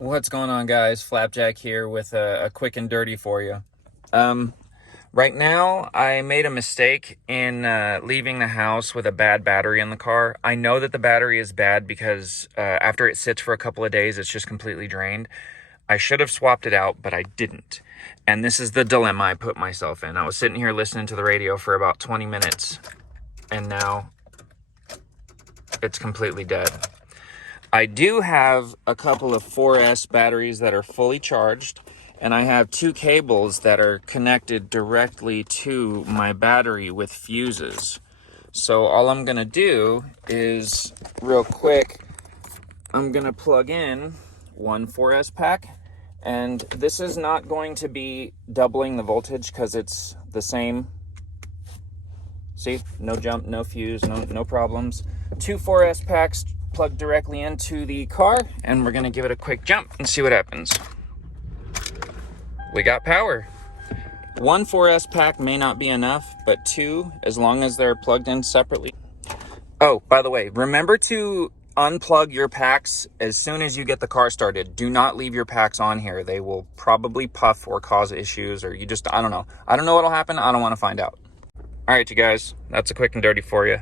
What's going on, guys? Flapjack here with a quick and dirty for you. Right now, I made a mistake in leaving the house with a bad battery in the car. I know that the battery is bad because after it sits for a couple of days, it's just completely drained. I should have swapped it out, but I didn't. And this is the dilemma I put myself in. I was sitting here listening to the radio for about 20 minutes, and now it's completely dead. I do have a couple of 4S batteries that are fully charged, and I have two cables that are connected directly to my battery with fuses. So all I'm gonna do is, real quick, I'm gonna plug in one 4S pack, and this is not going to be doubling the voltage because it's the same. See, no jump, no fuse, no problems. Two 4S packs plugged directly into the car, and we're gonna give it a quick jump and see what happens. We got power. One 4S pack may not be enough, but two, as long as they're plugged in separately. Oh, by the way, remember to unplug your packs as soon as you get the car started. Do not leave your packs on here. They will probably puff or cause issues, or I don't know. I don't know what'll happen. I don't want to find out. All right, you guys, that's a quick and dirty for you.